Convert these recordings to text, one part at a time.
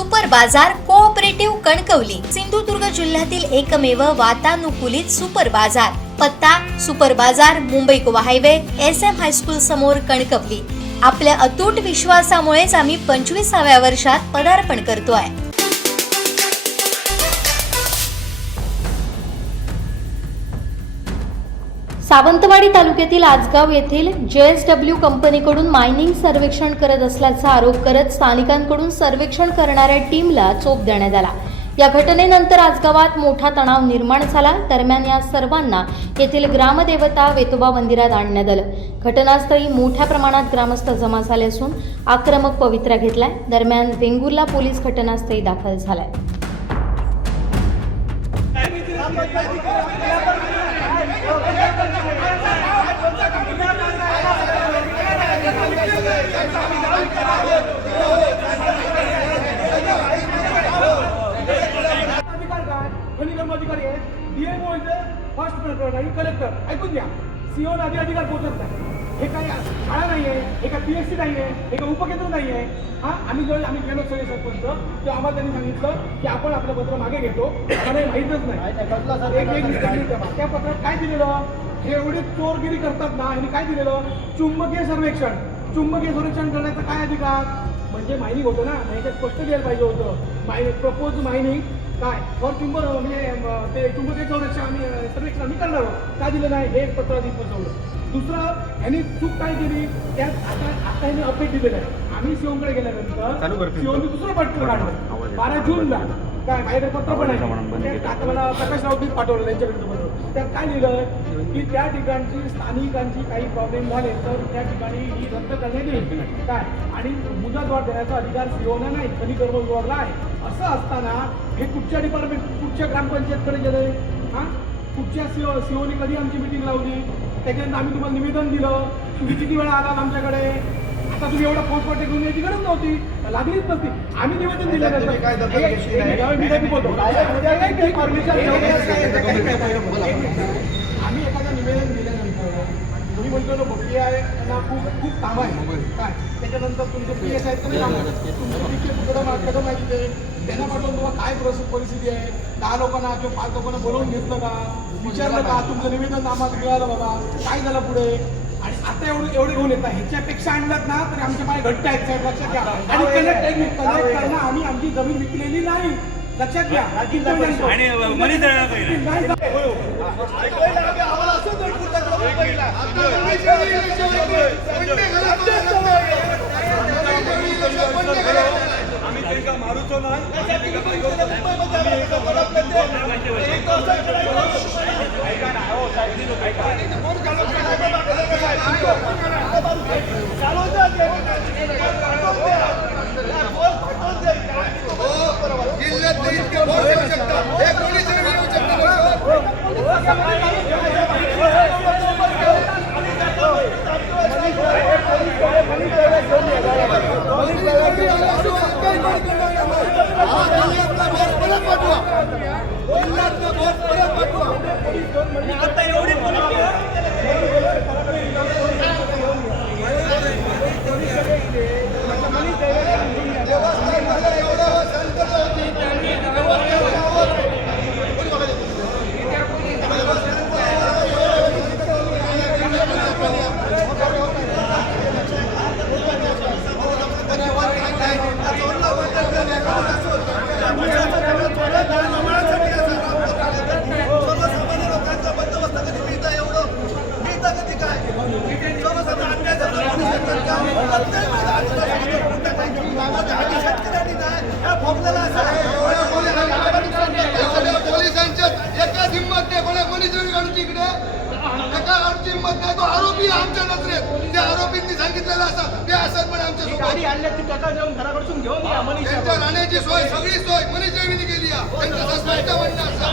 Super बाजार cooperative Kankavli Sindhudurg जिल्ह्यातील एकमेव वातानुकूलित सुपर बाजार। पत्ता सुपर बाजार Mumbai Goa highway SM high school समोर कणकवली। आपल्या अतूट विश्वासामुळेच आम्ही 25व्या वर्षात पदार्पण करतोय। सावंतवाडी तालुक्यातील आजगाव येथील JSW कंपनीकडून मायनिंग सर्वेक्षण करत असल्याचा आरोप करत स्थानिकांकडून सर्वेक्षण करणाऱ्या टीमला चोप देण्यात आला। या घटनेनंतर आजगावात मोठा तणाव निर्माण झाला। दरम्यान या सर्वांना येथील ग्रामदेवता वेतोबा मंदिरात आणण्यात आलं। घटनास्थळी मोठ्या प्रमाणात ग्रामस्थ जमा झाले असून आक्रमक पवित्रा घेतलाय। दरम्यान वेंगुर्ला पोलीस घटनास्थळी दाखल झालाय। अधिकारी आहे, DMO इथे फर्स्ट कलेक्टर ऐकून घ्या, CO अधिकार पोहोचत नाही। हे काही शाळा नाही आहे, हे काही PSC नाही आहे, हे काही उपकेंद्र नाही आहे। आम्ही गेलो सगळे सरपंच तेव्हा आम्हाला त्यांनी सांगितलं की आपण आपलं पत्र मागे घेतो, आम्हाला माहीतच नाही। त्या पत्रात काय दिलेलं, हे एवढी चोरगिरी करतात ना, यांनी काय दिलेलं, चुंबकीय सर्वेक्षण करण्याचा काय अधिकार, म्हणजे मायनिंग होतं ना, म्हणजे स्पष्ट द्यायला पाहिजे होतं। प्रपोज मायनिंग काय फॉर म्हणजे ते चुंबकीय सर्वेक्षण आम्ही करणार आहोत, काय दिलं नाही, हे पत्र आधी पोहोचवलं। दुसरं यांनी चूक काय केली, त्यात आता यांनी अपडेट दिलेलं आहे। आम्ही सीओकडे गेल्यानंतर सीओनी दुसरं पत्र काढलं 12 जूनला, काय माझ्याकडे पत्र पण आहे, आता मला प्रकाश राऊत पाठवलं त्यांच्याकडचं पत्र। त्यात काय लिहिलं की त्या ठिकाणची स्थानिकांची काही प्रॉब्लेम झाले तर त्या ठिकाणी ही रद्द करण्यात येईल, काय आणि मुदतवाढ देण्याचा अधिकार सीओना नाही, कधी कर्म विभागाला आहे। असं असताना हे कुठच्या डिपार्टमेंट, कुठच्या ग्रामपंचायतकडे गेले, कुठच्या सीओनी कधी आमची मिटिंग लावली, त्याच्यानंतर आम्ही तुम्हाला निवेदन दिलं, तुम्ही किती वेळा आलात आमच्याकडे, आता तुम्ही एवढा फौजपट्टी घेऊन यायची गरज नव्हती, लागलीच नसती। आम्ही निवेदन दिलं आम्ही एखादं निवेदन दिल्यानंतर तुम्ही म्हणतो बघी आहे त्यांना खूप काम आहे, काय त्याच्यानंतर तुमचे PS आहेत तुमचे कदम माहिती त्यांना पाठवून तुम्हाला काय परिस्थिती आहे, 10 लोकांना किंवा 5 लोकांना बोलवून घेतलं का, विचारलं का, तुमचं निवेदन आम्हाला मिळालं बाबा, काय झालं पुढे, आणि आता एवढे घेऊन येतात, ह्याच्यापेक्षा आणलात ना तर आमचे पाय घट्ट आहेत साहेब, लक्षात घ्या। आणि कनेक्ट करणं आम्ही आमची जमीन विकलेली नाही, लक्षात घ्या। मारूचो नाही पोलिसांच्या एका हिंमत नाही, कोणीच इकडे एका हिंमत नाही, तो आरोपी आमच्या नजरेत, त्या आरोपींनी सांगितलेलं असं ते असत, पण आमच्या त्यांच्या राहण्याची सोय, सगळी सोय मनीष जैविनी केली, त्यांचं स्पष्ट म्हणणं असं।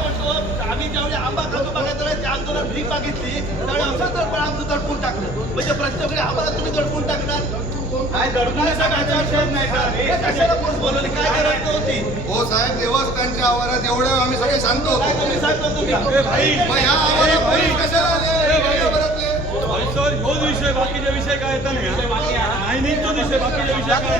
आम्ही ज्यावेळी आंबा खातो बघायचं त्या आंदोलन भीक मागितली त्यावेळी आमचं दडपण आमचं दडपून टाकलं, म्हणजे प्रत्येक वेळी आम्हाला तुम्ही दडपून टाकणार, काय दडपण्याचा कशाला पोच बोलवली, काय गरज नव्हती। हो साहेब, देवस्थानच्या आवारात एवढं आम्ही सगळे शांत होतो, मग ह्या आवारात पोलीस कशाला आले, होच विषय, बाकीचे विषय काय येतात नाही, तो विषय बाकीचे विषय काय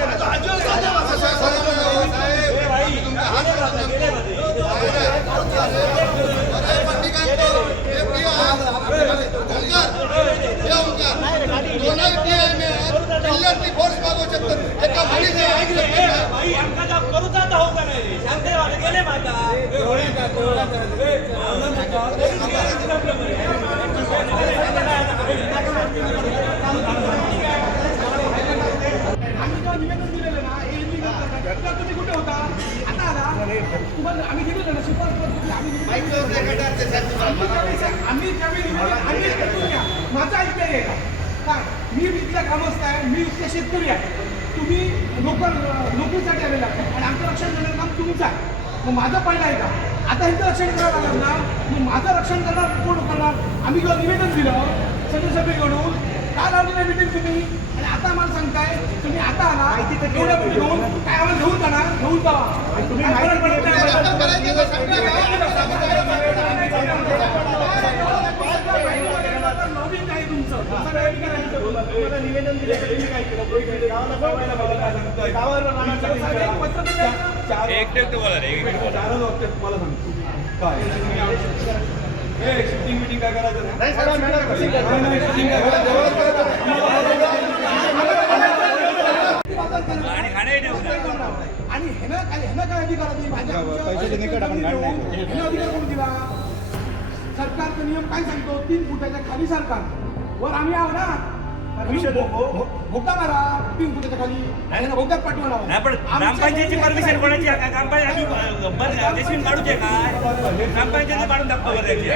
तुम्हाला आम्ही दिलेलं ना शिफारस पत्र आम्ही दिलेलं. माहिती होतं का काय ते साहेब तुम्हाला? आम्ही ज्यावेळी आम्ही ऐकून घ्या. माझा ऐकूया आहे का काय मी इथला ग्रामस्थ आहे, मी इथला शेतकरी आहे. तुम्ही नोकरीसाठी आलेला आहे आणि आमचं रक्षण करण्याचं काम तुमचं आहे. मग माझं पहिलं आहे का आता ह्यांचं रक्षण करावं लागलं ना. मग माझं रक्षण करणार कोण करणार. आम्ही जेव्हा निवेदन दिलं सगळे सगळीकडून काय लावली नाही मिटिंग तुम्ही आणि आता आम्हाला सांगताय तुम्ही आता आला एवढं म्हणजे घेऊन काय आम्हाला घेऊन जाणार घेऊन जावा तुम्ही माहिती पडत नाही नवीन काय तुमचं तुम्हाला निवेदन दिलं तुम्ही काय केलं एक बोला रे चारच वाक्यात तुम्हाला सांगतो काय शिफ्टिंग मिटिंग काय करायचं आणि खाणे आणि ह्यानं काय अधिकार आहे माझ्या ह्यानं अधिकार कोण दिला. सरकारचा नियम काय सांगतो 3 फुटाच्या खाली सरकार वर आम्ही आहो ना भोगता मारा 3 फुटाच्या खाली भोगतात पाठवा लावा. नाही पण ग्रामपंचायतची परमिशन कोणाची आहे? ग्रामपंचायत देशवीन काढूचे काय ग्रामपंचायत काढून दाखवा बरं त्याची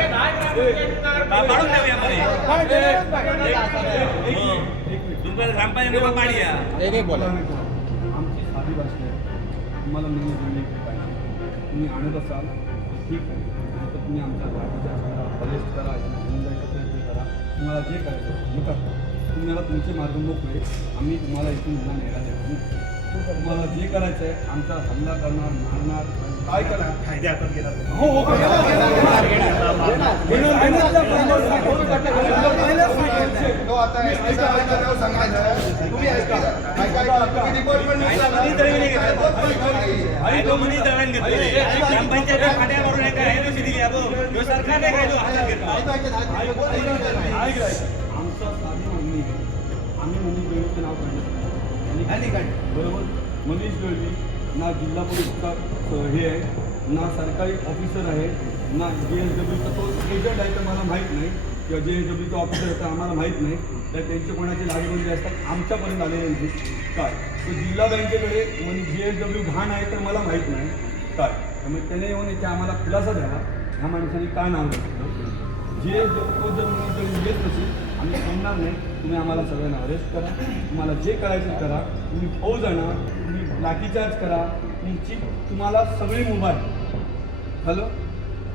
काढून द्यावी आम्हाला तुम्ही ग्रामपंचायत पाणी या आमची साधी भाषा आहे. तुम्हाला मिळून जुळली पाहिजे. तुम्ही आणत असाल ठीक आहे नाही तर तुम्ही आमच्या गावाच्या अरेस्ट करा प्रयत्न करा. तुम्हाला जे करायचं हे करा. तुम्हाला तुमचे मार्ग मोकळे आम्ही तुम्हाला इथून पुन्हा न्यायला देणार नाही. तुम्हाला जे करायचं आहे आमचा हल्ला करणार मारणार काय करा कायदे हातात गेला हो हो तो आता एसटी साहेबांना सांगायचं तुम्ही एसटी तुम्ही डिपार्टमेंट आणि तो मनी दळण घेतले ग्रामपंचायत फाट्या मारून एका ऍडमिशन दिली तो सरकार नाही काय तो हातात घेतला आमचा साधी मागणी आहे. आम्ही मनीष गवळीचं नाव काढलं बरोबर. मनीष गवळी ना जिल्हा पोलीसचा हे आहे ना सरकारी ऑफिसर आहे ना JSWचा तो एजंट आहे तर मला माहीत नाही किंवा JSWचा ऑफिसर आहे तर आम्हाला माहीत नाही. तर त्यांचे कोणाचे लागेबंदी असतात आमच्यापर्यंत आलेले नाही काय. तो जिल्हा बँकेकडे म्हणजे JSW घाण आहे तर मला माहीत नाही काय. त्यामुळे त्याने येऊन इथे आम्हाला खुलासा द्यावा ह्या माणसाने काय नाव घेतलं. तो जर म्हणजे येत नसेल आम्ही थांबणार नाही. तुम्ही आम्हाला सगळ्यांना अरेस्ट करा. तुम्हाला जे करायचं करा. तुम्ही फौज आणा. तुम्ही लाठीचार्ज करा. तुम्हाला सगळे मोबाईल हॅलो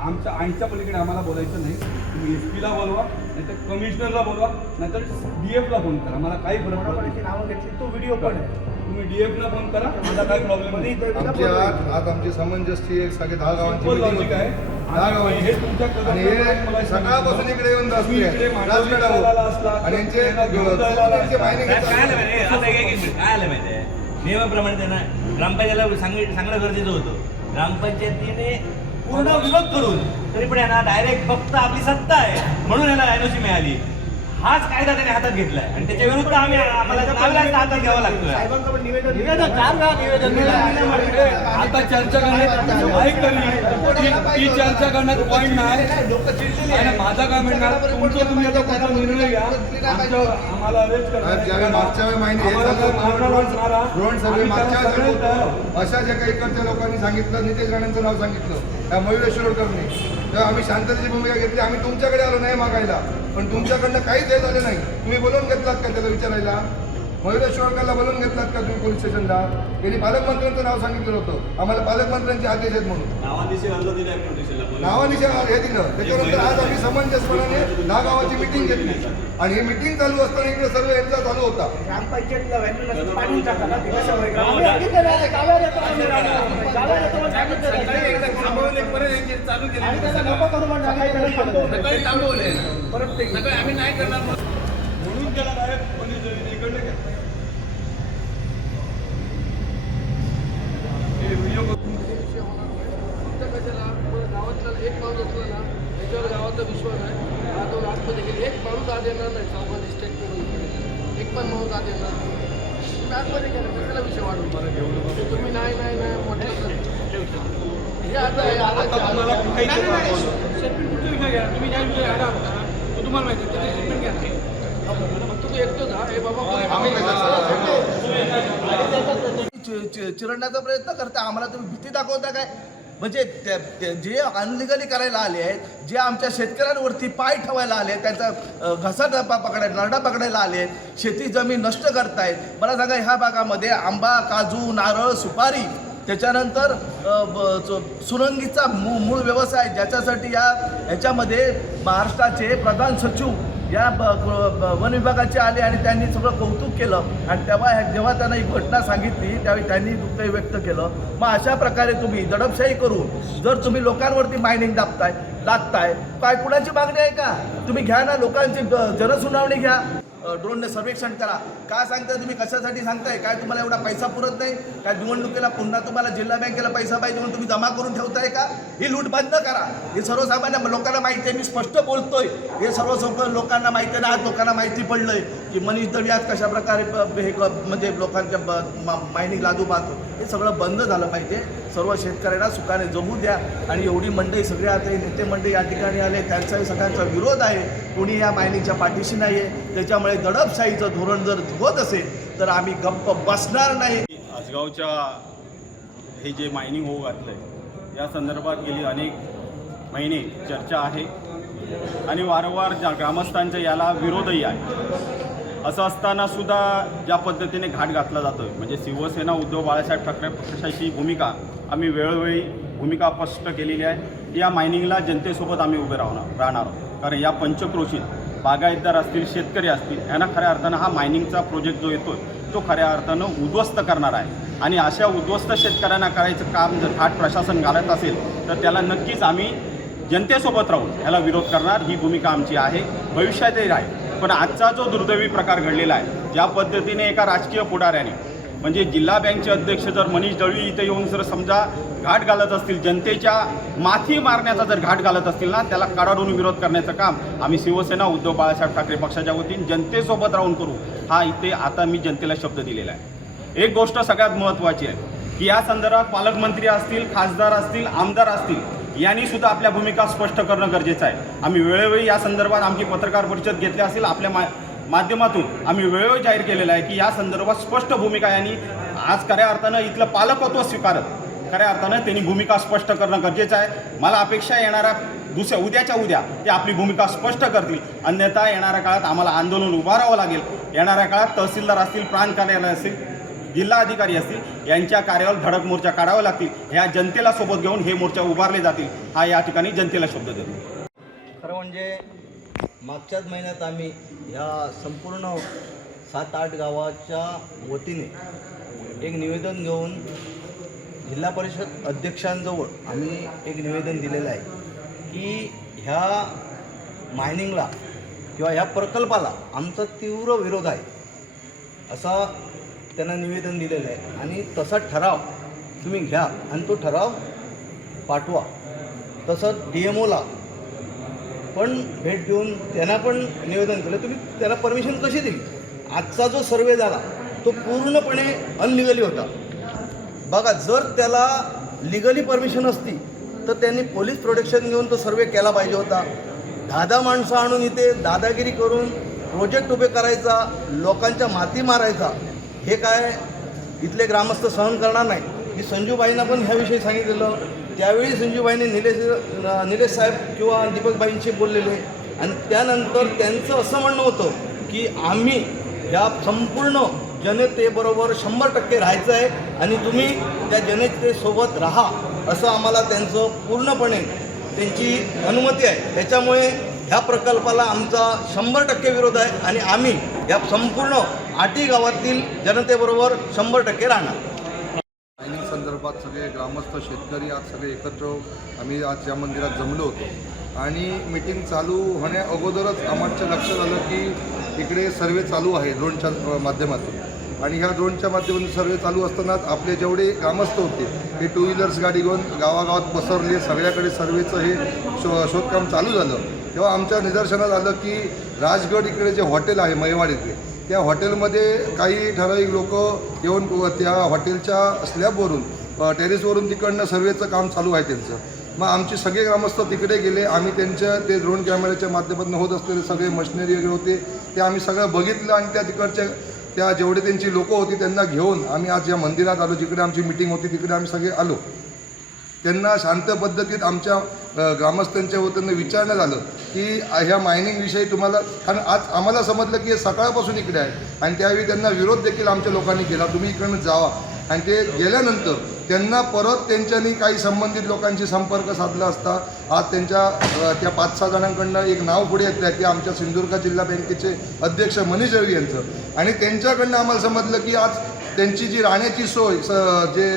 आमच्या आईच्या पलीकडे आम्हाला बोलायचं नाही. तुम्ही SP ला बोलवा नाहीतर कमिशनरला बोलवा नाहीतर DF ला फोन करा. मला काही फरक पडत नाही. नावं घेतली तो व्हिडिओ पण आहे. तुम्ही DF ला फोन करा. माझा काही प्रॉब्लेम नाही. आमची आज आमची समंजसची एक सगळे 10 गावांची Simple meeting logic होती. आहे. 10 गावांची हे तुमच्या आणि हे सकाळपासून इकडे येऊन तुम्ही इकडे मांडवली तळाला असला, आणि यांचे घेऊन तळाला यांचे मायने काय घेतात. आलं माहिती आता काय आलं माहिती आहे नियमाप्रमाणे त्यांना ग्रामपंचायतीला सांगणं गरजेचं होतं. ग्रामपंचायतीने पूर्ण विरोध करून तरी पण यांना डायरेक्ट फक्त आपली सत्ता आहे म्हणून याला NOC मिळाली. हाच कायदा त्याने हातात घेतलाय आणि त्याच्या विरुद्ध आम्हाला हातात घ्यावा लागतोय. साहेबांचं पण निवेदन आता चर्चा करण्यात ऐक ती चर्चा करण्यात पॉईंट नाही. आणि माझा काय म्हणणार तुमचं तुम्ही आता कोणता निर्णय घ्या. आम्हाला अरेस्ट ज्यावेळी मागच्या वेळी माहिती ड्रोन सर्वे मागच्या वेळेस अशा ज्या काही इकडच्या लोकांनी सांगितलं नितेश राणेंचं नाव सांगितलं त्या मयुरेश शिरोडकरनी तेव्हा आम्ही शांततेची भूमिका घेतली. आम्ही तुमच्याकडे आलो नाही मागायला पण तुमच्याकडनं काहीच हे झालं नाही. तुम्ही बोलवून घेतलात का त्याला विचारायला. मयुरेश शिरोडकरला बोलवून घेतलात का तुम्ही पोलीस स्टेशनला. त्यांनी पालकमंत्र्यांचं नाव सांगितलं होतं आम्हाला पालकमंत्र्यांचे आदेश आहेत म्हणून नावानिशी अर्ज दिला नावानिशा हे दिलं. त्याच्यानंतर आज आम्ही समंजसपणाने 10 गावाची मिटिंग घेतली आणि ही मिटिंग चालू असताना इकडे सर्व यांचा चालू होता. ग्रामपंचायतला व्हॅल्यू नसेल पाडून टाका ना ते कसं होईल? चालू केलं आणि त्याचा नको करू म्हणून सांगायचं. थांबवले परत ते सगळं आम्ही नाही करणार म्हणून केला नाही मनीष गवळीने इकडे घ्या. हे व्हिडिओ गावातला एक माणूस असला ना त्याच्यावर गावाचा विश्वास आहे. हा तो आतमध्ये गेली एक माणूस आत येणार नाही. सामान्य स्टेटमेंट एक पण माणूस आत येणार नाही. तुम्ही आतमध्ये गेला त्याला विषय वाढून तुम्ही नाही नाही नाही म्हटलं तर हे आता स्टेटमेंट कुठचा विषय घ्या. तुम्ही ज्या विषय आला होता तो तुम्हाला माहिती आहे त्याची स्टेटमेंट घ्या. फक्त तू एकटोच हा हे बाबा चिरडण्याचा प्रयत्न करता आम्हाला तुम्ही भीती दाखवता काय म्हणजे जे अनलिगली करायला आले आहेत, जे आमच्या शेतकऱ्यांवरती पाय ठेवायला आले आहेत, त्यांचा घसा पकडायला नरडा पकडायला आले आहेत, शेती जमीन नष्ट करतायत. मला सांगा, ह्या भागामध्ये आंबा, काजू, नारळ, सुपारी, त्याच्यानंतर सुरंगीचा मूळ व्यवसाय, ज्याच्यासाठी ह्याच्यामध्ये महाराष्ट्राचे प्रधान सचिव या वन विभागाचे आले आणि त्यांनी सगळं कौतुक केलं. आणि जेव्हा त्यांना ही घटना सांगितली त्यावेळी त्यांनी दुःख व्यक्त केलं. मग अशा प्रकारे तुम्ही दडपशाही करून जर तुम्ही लोकांवरती मायनिंग लागताय, काय कुणाची मागणी आहे का? तुम्ही घ्या ना, लोकांची जनसुनावणी घ्या, ड्रोनने सर्वेक्षण करा. काय सांगताय तुम्ही, कशासाठी सांगताय? काय तुम्हाला एवढा पैसा पुरत नाही? काय निवडणुकीला पुन्हा तुम्हाला जिल्हा बँकेला पैसा पाहिजे म्हणून तुम्ही जमा करून ठेवताय का? ही लूट बंद करा. हे सर्वसामान्य लोकांना माहिती आहे, मी स्पष्ट बोलतोय. हे सर्व लोकांना माहिती आहे. आज लोकांना माहिती पडलंय की मनीष दळवी आज कशा प्रकारे हे म्हणजे लोकांच्या मायनिंग लादू पाहतो. हे सगळं बंद झालं पाहिजे. सर्व शेतकऱ्यांना सुखाने जगू द्या. आणि एवढी मंडळी सगळे आता नेते मंडळी या ठिकाणी आले, त्यांचाही सगळ्यांचा विरोध आहे. कोणी या मायनिंगच्या पाठीशी नाही आहे. त्याच्यामुळे दडपशाहीचं धोरण जर होत असेल तर आम्ही गप्प बसणार नाही. आजगावच्या हे जे मायनिंग होऊ घातलं आहे या संदर्भात गेली अनेक महिने चर्चा आहे आणि वारंवार ग्रामस्थांचा याला विरोधही आहे. असं असताना सुद्धा ज्या पद्धतीने घाट घातला जातो आहे, म्हणजे शिवसेना उद्धव बाळासाहेब ठाकरे पक्षाची भूमिका आम्ही वेळोवेळी भूमिका स्पष्ट केलेली आहे. या मायनिंगला जनतेसोबत आम्ही उभे राहणार आहोत. कारण या पंचक्रोशीत बागायतदार असतील, शेतकरी असतील, यांना खऱ्या अर्थानं हा मायनिंगचा प्रोजेक्ट जो येतो तो खऱ्या अर्थानं उद्ध्वस्त करणार आहे. आणि अशा उद्ध्वस्त शेतकऱ्यांना करायचं काम जर घाट प्रशासन घालत असेल तर त्याला नक्कीच आम्ही जनतेसोबत राहून याला विरोध करणार. ही भूमिका आमची आहे, भविष्यातही राहील. पण आजचा जो दुर्दैवी प्रकार घडलेला आहे, ज्या पद्धतीने एका राजकीय पुढाऱ्याने म्हणजे जिल्हा बँकचे अध्यक्ष जर मनीष दळवी इथे येऊन जर समजा घाट घालत असतील, जनतेच्या माथी मारण्याचा जर घाट घालत असतील ना, त्याला कडाडून विरोध करण्याचं काम आम्ही शिवसेना उद्धव बाळासाहेब ठाकरे पक्षाच्या वतीने जनतेसोबत राहून करू. हा इथे आता मी जनतेला शब्द दिलेला आहे. एक गोष्ट सगळ्यात महत्त्वाची आहे की या संदर्भात पालकमंत्री असतील, खासदार असतील, आमदार असतील, यांनी सुद्धा आपल्या भूमिका स्पष्ट करणं गरजेचं आहे. आम्ही वेळोवेळी या संदर्भात आमची पत्रकार परिषद घेतली असेल, आपल्या माध्यमातून आम्ही वेळोवेळी जाहीर केलेलं आहे की या संदर्भात स्पष्ट भूमिका यांनी आज खऱ्या अर्थानं इथलं पालकत्व स्वीकारत खऱ्या अर्थानं त्यांनी भूमिका स्पष्ट करणं गरजेचं आहे. मला अपेक्षा येणाऱ्या उद्याच्या उद्या ते आपली भूमिका स्पष्ट करतील. अन्यथा येणाऱ्या काळात आम्हाला आंदोलन उभारावं लागेल. येणाऱ्या काळात तहसीलदार असतील, प्रांत कार्यालय असतील, जिल्हा अधिकारी असतील, यांच्या कार्यावर धडक मोर्चा काढावा लागतील. ह्या जनतेला सोबत घेऊन हे मोर्चा उभारले जातील. हा या ठिकाणी जनतेला शब्द देतो. खरं म्हणजे मागच्याच महिन्यात आम्ही ह्या संपूर्ण 7-8 गावाच्या वतीने एक निवेदन घेऊन जिल्हा परिषद अध्यक्षांजवळ आम्ही एक निवेदन दिलेलं आहे की ह्या मायनिंगला किंवा ह्या प्रकल्पाला आमचा तीव्र विरोध आहे असा त्यांना निवेदन दिलेलं आहे. आणि तसा ठराव तुम्ही घ्या आणि तो ठराव पाठवा. तसंच DMOला पण भेट देऊन त्यांना पण निवेदन केलं. तुम्ही त्याला परमिशन कशी दिली? आजचा जो सर्वे झाला तो पूर्णपणे अनलिगली होता. बघा, जर त्याला लिगली परमिशन असती तर त्यांनी पोलीस प्रोटेक्शन घेऊन तो सर्वे केला पाहिजे होता. 10 माणसं आणून इथे दादागिरी करून प्रोजेक्ट उभे करायचा, लोकांच्या माती मारायचा, हे काय इथले ग्रामस्थ सहन करणार नाही. मी संजूबाईंना पण ह्याविषयी सांगितलेलं. त्यावेळी संजूबाईंनी निलेश साहेब किंवा दीपकबाईंशी बोललेले आणि त्यानंतर त्यांचं असं म्हणणं होतं की आम्ही या संपूर्ण जनतेबरोबर 100% राहायचं आहे आणि तुम्ही त्या जनतेसोबत राहा असं आम्हाला त्यांचं पूर्णपणे त्यांची अनुमती आहे. त्याच्यामुळे ह्या प्रकल्पाला आमचा 100% विरोध आहे आणि आम्ही या संपूर्ण 8 गावातील जनतेबरोबर 100% राहणार. मायनिंग संदर्भात सगळे ग्रामस्थ शेतकरी आज सगळे एकत्र आम्ही आज या मंदिरात जमलो होतो आणि मीटिंग चालू होण्या अगोदरच आमच्या लक्षात आलं की इकडे सर्वे चालू आहे ड्रोनच्या माध्यमातून. आणि ह्या ड्रोनच्या माध्यमातून सर्वे चालू असतानाच आपले जेवढे ग्रामस्थ होते हे 2 व्हीलर्स गाडी घेऊन गावागावात पसरले. सगळ्याकडे सर्वेचं हे शोधकाम चालू झालं. तेव्हा आमच्या निदर्शनात आलं की राजगड इकडे जे हॉटेल आहे मैवाड इकडे, त्या हॉटेलमध्ये काही ठराविक लोक येऊन त्या हॉटेलच्या स्लॅबवरून टेरेसवरून तिकडनं सर्वेचं काम चालू आहे त्यांचं. मग आमचे सगळे ग्रामस्थ तिकडे गेले. आम्ही त्यांच्या ते ड्रोन कॅमेऱ्याच्या माध्यमातून होत असलेले सगळे मशिनरी वगैरे होते ते आम्ही सगळं बघितलं आणि त्या तिकडच्या त्या जेवढे त्यांची लोकं होती त्यांना घेऊन आम्ही आज या मंदिरात आलो. जिकडे आमची मिटिंग होती तिकडे आम्ही सगळे आलो. त्यांना शांत पद्धतीत आमच्या ग्रामस्थांच्या वतीनं विचारण्यात आलं की ह्या मायनिंगविषयी तुम्हाला, कारण आज आम्हाला समजलं की हे सकाळपासून इकडे आहे आणि त्यावेळी त्यांना विरोध देखील आमच्या लोकांनी केला, तुम्ही इकडनं जावा. आणि ते गेल्यानंतर त्यांना परत त्यांच्यानी काही संबंधित लोकांशी संपर्क साधला असता आज त्या 5-6 जणांकडनं एक नाव पुढे येत आहे की आमच्या सिंधुदुर्ग जिल्हा बँकेचे अध्यक्ष मनीष रवी यांचं, आणि त्यांच्याकडनं आम्हाला समजलं की आज त्यांची जी राहण्याची सोय जे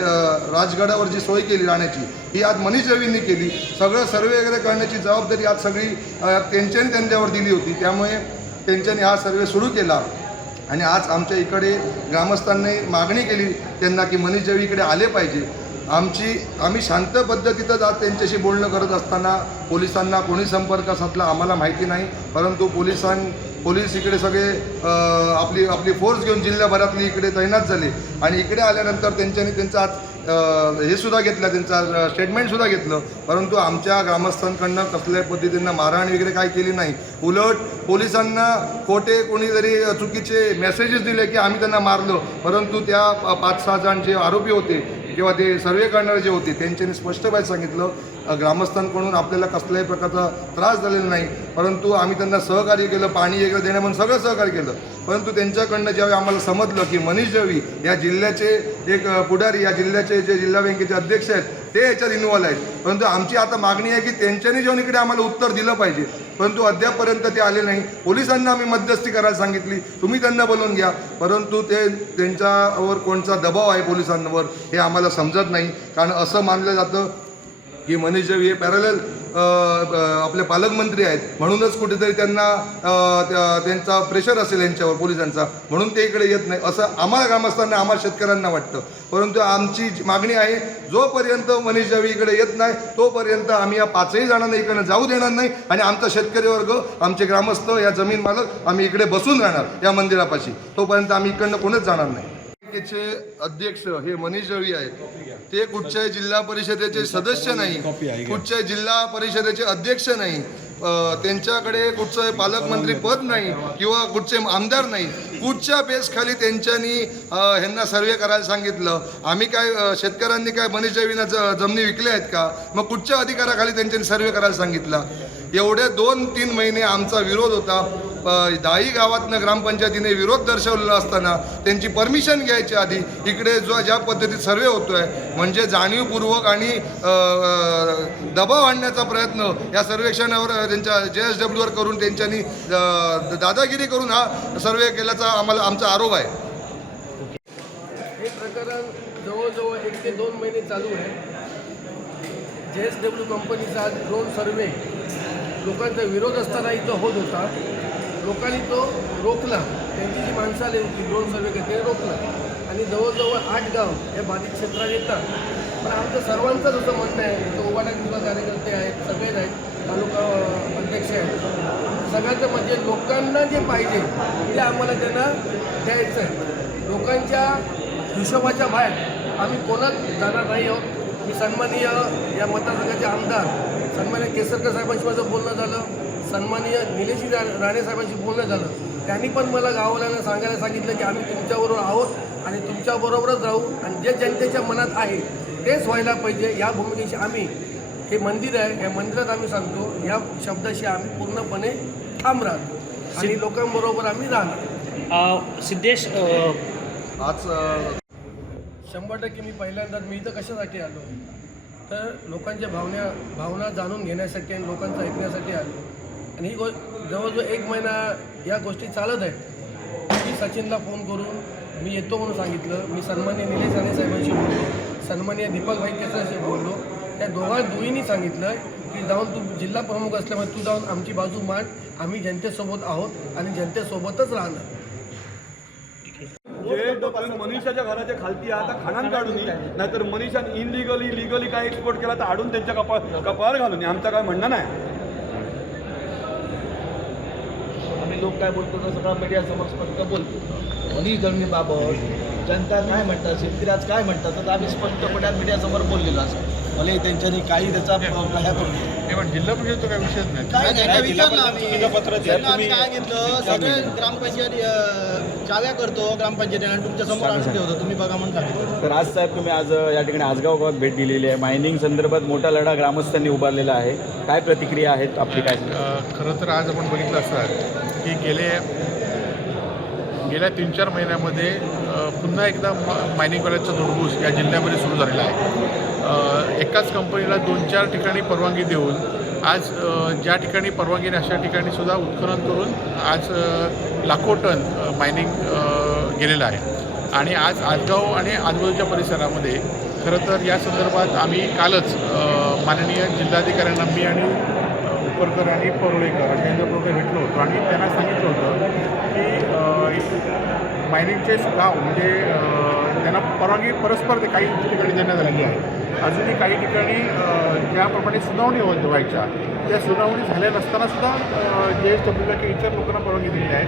राजगडावर जी सोय केली राहण्याची, ही आज मनीष रवींनी केली. सगळं सर्वे वगैरे करण्याची जबाबदारी आज सगळी त्यांच्यावर दिली होती. त्यामुळे त्यांच्यानी हा सर्वे सुरू केला आणि आज आमच्या इकडे ग्रामस्थांनी मागणी केली त्यांना की मनीष रवी इकडे आले पाहिजे. आम्ही शांत पद्धतीतच आज त्यांच्याशी बोलणं करत असताना पोलिसांना कोणी संपर्क साधला आम्हाला माहिती नाही, परंतु पोलीस इकडे सगळे आपली फोर्स घेऊन जिल्ह्याभरातली इकडे तैनात झाले आणि इकडे आल्यानंतर त्यांचं आज हे सुद्धा घेतलं, त्यांचा स्टेटमेंटसुद्धा घेतलं. परंतु आमच्या ग्रामस्थांकडनं कसल्याही पद्धतीनं मारहाण वगैरे काही केली नाही. उलट पोलिसांना खोटे कोणीतरी चुकीचे मेसेजेस दिले की आम्ही त्यांना मारलं, परंतु त्या 5-6 जण जे आरोपी होते किंवा ते सर्वे करणारे जे होते त्यांच्यानी स्पष्टपणे सांगितलं ग्रामस्थांकडून आपल्याला कसल्याही प्रकारचा त्रास झालेला नाही, परंतु आम्ही त्यांना सहकार्य केलं, पाणी वगैरे देणं म्हणून सगळं सहकार्य केलं. परंतु त्यांच्याकडनं ज्यावेळी आम्हाला समजलं की मनीष रवी या जिल्ह्याचे एक पुढारी, या जिल्ह्याचे जे जिल्हा बँकेचे अध्यक्ष आहेत ते याच्यात इन्व्हॉल्व आहेत, परंतु आमची आता मागणी आहे की त्यांच्यानी जेव्हा इकडे आम्हाला उत्तर दिलं पाहिजे, परंतु अद्यापपर्यंत ते आले नाही. पोलिसांना आम्ही मध्यस्थी करायला सांगितली, तुम्ही त्यांना बोलवून घ्या, परंतु त्यांच्यावर कोणता दबाव आहे पोलिसांवर हे आम्हाला समजत नाही. कारण असं मानलं जातं की मनीष रवी हे पॅरलल आपले पालकमंत्री आहेत, म्हणूनच कुठेतरी त्यांचा प्रेशर असेल यांच्यावर पोलिसांचा, म्हणून ते इकडे येत नाही असं आम्हाला ग्रामस्थांना, आम्हाला शेतकऱ्यांना वाटतं. परंतु आमची मागणी आहे, जोपर्यंत मनीष रवी इकडे येत नाही तोपर्यंत आम्ही या 5ही जणांना इकडे जाऊ देणार नाही आणि आमचा शेतकरी वर्ग, आमचे ग्रामस्थ, या जमीन मालक आम्ही इकडे बसून राहणार या मंदिरापाशी, तोपर्यंत आम्ही इकडनं कोणच जाणार नाही. बँकेचे अध्यक्ष हे मनीष रवी आहेत, ते कुठच्याही जिल्हा परिषदेचे सदस्य नाही, कुठच्याही जिल्हा परिषदेचे अध्यक्ष नाही, त्यांच्याकडे कुठचं पालकमंत्री पद नाही किंवा कुठचे आमदार नाही. कुठच्या बेसखाली त्यांच्यानी ह्यांना सर्वे करायला सांगितलं? आम्ही काय शेतकऱ्यांनी काय मनीष रवींना जमिनी विकल्या आहेत का? मग कुठच्या अधिकाराखाली त्यांच्यानी सर्वे करायला सांगितलं? एवढे 2-3 महिने आमचा विरोध होता. 10 गावातनं ग्रामपंचायतीने विरोध दर्शवलेला असताना त्यांची परमिशन घ्यायच्या आधी इकडे ज्या पद्धतीत सर्वे होतोय, म्हणजे जाणीवपूर्वक आणि दबाव आणण्याचा प्रयत्न या सर्वेक्षणावर त्यांच्या JSWवर करून त्यांच्यानी दादागिरी करून हा सर्वे केल्याचा आमचा आरोप आहे. हे प्रकरण जवळजवळ 1 ते 2 महिने चालू आहे. JSW कंपनीचा ड्रोन सर्वे लोकांचा विरोध असताना इथं होत होता. लोकांनी तो रोखला, त्यांची जी माणसं आली होती ड्रोन सर्वे करते ते रोखलं आणि जवळजवळ 8 गाव या बाधित क्षेत्रात येतात. पण आमचं सर्वांचं जसं म्हणणं आहे, इथं उभाटा किंवा कार्यकर्ते आहेत, सगळेच आहेत, तालुका अध्यक्ष आहेत, सगळ्यांचं म्हणजे लोकांना जे पाहिजे ते आम्हाला त्यांना द्यायचं आहे. लोकांच्या हिशोबाच्या बाहेर आम्ही कोणाच जाणार नाही आहोत. मी सन्माननीय या मतदारसंघाचे आमदार सन्माननीय केसरकर साहेबांशी माझं बोलणं झालं, सन्माननीय निलेशजी राणे साहेबांशी बोलणं झालं. त्यांनी पण मला गावाला सांगायला सांगितलं की आम्ही तुमच्याबरोबर आहोत आणि तुमच्याबरोबरच राहू आणि जे जनतेच्या मनात आहे तेच व्हायला पाहिजे. या भूमिकेशी आम्ही, हे मंदिर आहे, या मंदिरात आम्ही सांगतो या शब्दाशी आम्ही पूर्णपणे ठाम राहतो आणि लोकांबरोबर आम्ही राहणार. सिद्धेश, आज 100% मी पहिल्यांदाच मी इथं कशासाठी आलो तर लोकांच्या भावना जाणून घेण्यासाठी आणि लोकांचं ऐकण्यासाठी आलो. आणि ही जवळजवळ 1 महिना या गोष्टी चालत आहेत. मी सचिनला फोन करून मी येतो म्हणून सांगितलं. मी सन्माननीय निलेश राणे साहेबांशी बोललो, सन्माननीय दीपकभाई केसरशी बोललो. त्या दोघींनी सांगितलं की जाऊन तू जिल्हा प्रमुख असल्यामुळे तू जाऊन आमची बाजू मांड, आम्ही जनतेसोबत आहोत आणि जनतेसोबतच राहणार. मनीषाच्या घराच्या खालती आता खानान काढून नाहीतर मनीषाने इनलिगली लिगली काय एक्सपोर्ट केला तर आडून त्यांच्या कपाळावर घालून आमचं काय म्हणणं नाही. आम्ही लोक काय बोलतो तर सगळं मीडियासमोर स्पष्ट बोलतो. मनीष जमिनीबाबत जनता काय म्हणतात, शेतकरी आज काय म्हणतात तर आम्ही स्पष्टपणे मीडियासमोर बोललेलो असतो. भले त्यांच्यानी काही त्याचा ह्या करून जिल्हा परिषद तो काय विषयच नाही. काय त्यांना विचारलं चुकीचं पत्र आम्ही द्या. त्यांना आम्ही काय घेतलं सगळे ग्रामपंचायत चाव्या करतो ग्रामपंचायतीने आणि तुमच्या समोर आणून ठेवतो तुम्ही बघा म्हणून सांगितलं. तर आज साहेब तुम्ही आज या ठिकाणी आजगाव गावात भेट दिलेली आहे. मायनिंग संदर्भात मोठा लढा ग्रामस्थांनी उभारलेला आहे. काय प्रतिक्रिया आहेत आपली काय? खरं तर आज आपण बघितलं असतं की गेल्या 3-4 महिन्यामध्ये पुन्हा एकदा मायनिंगवाल्यांचा धुडगूस या जिल्ह्यामध्ये सुरू झालेला आहे. एकाच कंपनीला 2-4 ठिकाणी परवानगी देऊन आज ज्या ठिकाणी परवानगी नाही अशा ठिकाणी सुद्धा उत्खनन करून आज लाखो टन मायनिंग गेलेलं आहे. आणि आज आजगाव आणि आजूबाजूच्या परिसरामध्ये खरं तर या संदर्भात आम्ही कालच माननीय जिल्हाधिकाऱ्यांना मी आणि उपरकर आणि परोळेकर यांच्याबरोबर भेटलो होतो आणि त्यांना सांगितलं होतं की मायनिंगचे गाव म्हणजे त्यांना परवानगी परस्पर ते काही ठिकाणी देण्यात आलेली आहे. अजूनही काही ठिकाणी ज्याप्रमाणे सुनावणी व्हायच्या त्या सुनावणी झाल्या नसताना सुद्धा JSWला काही इतर लोकांना परवानगी दिलेली आहे.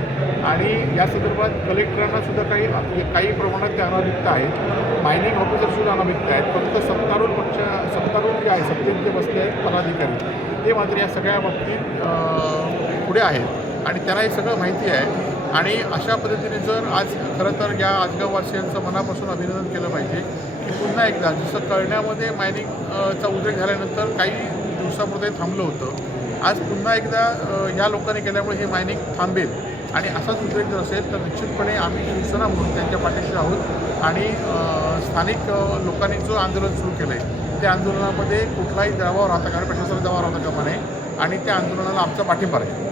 आणि या संदर्भात कलेक्टरांना सुद्धा काही प्रमाणात त्या अनाभिक्त आहेत. मायनिंग ऑफिसरसुद्धा अनाभिक्त आहेत. फक्त सत्तारूढ जे आहे सत्तेत जे बसले आहेत पदाधिकारी ते मात्र या सगळ्या बाबतीत पुढे आहेत आणि त्यांना हे सगळं माहिती आहे. आणि अशा पद्धतीने जर आज खरं तर या आजगाववासियांचं मनापासून अभिनंदन केलं पाहिजे की पुन्हा एकदा जसं कळण्यामध्ये मायनिंगचा उद्रेक झाल्यानंतर काही दिवसापुरते थांबलं होतं. आज पुन्हा एकदा या लोकांनी केल्यामुळे हे मायनिंग थांबेल आणि असाच उद्रेक जर असेल तर निश्चितपणे आम्ही शिवसेना म्हणून त्यांच्या पाठीशी आहोत. आणि स्थानिक लोकांनी जो आंदोलन सुरू केलं आहे त्या आंदोलनामध्ये कुठलाही दबाव राहता कामा प्रशासनाचा दबाव राहता कामा नये आणि त्या आंदोलनाला आमचा पाठिंबा आहे.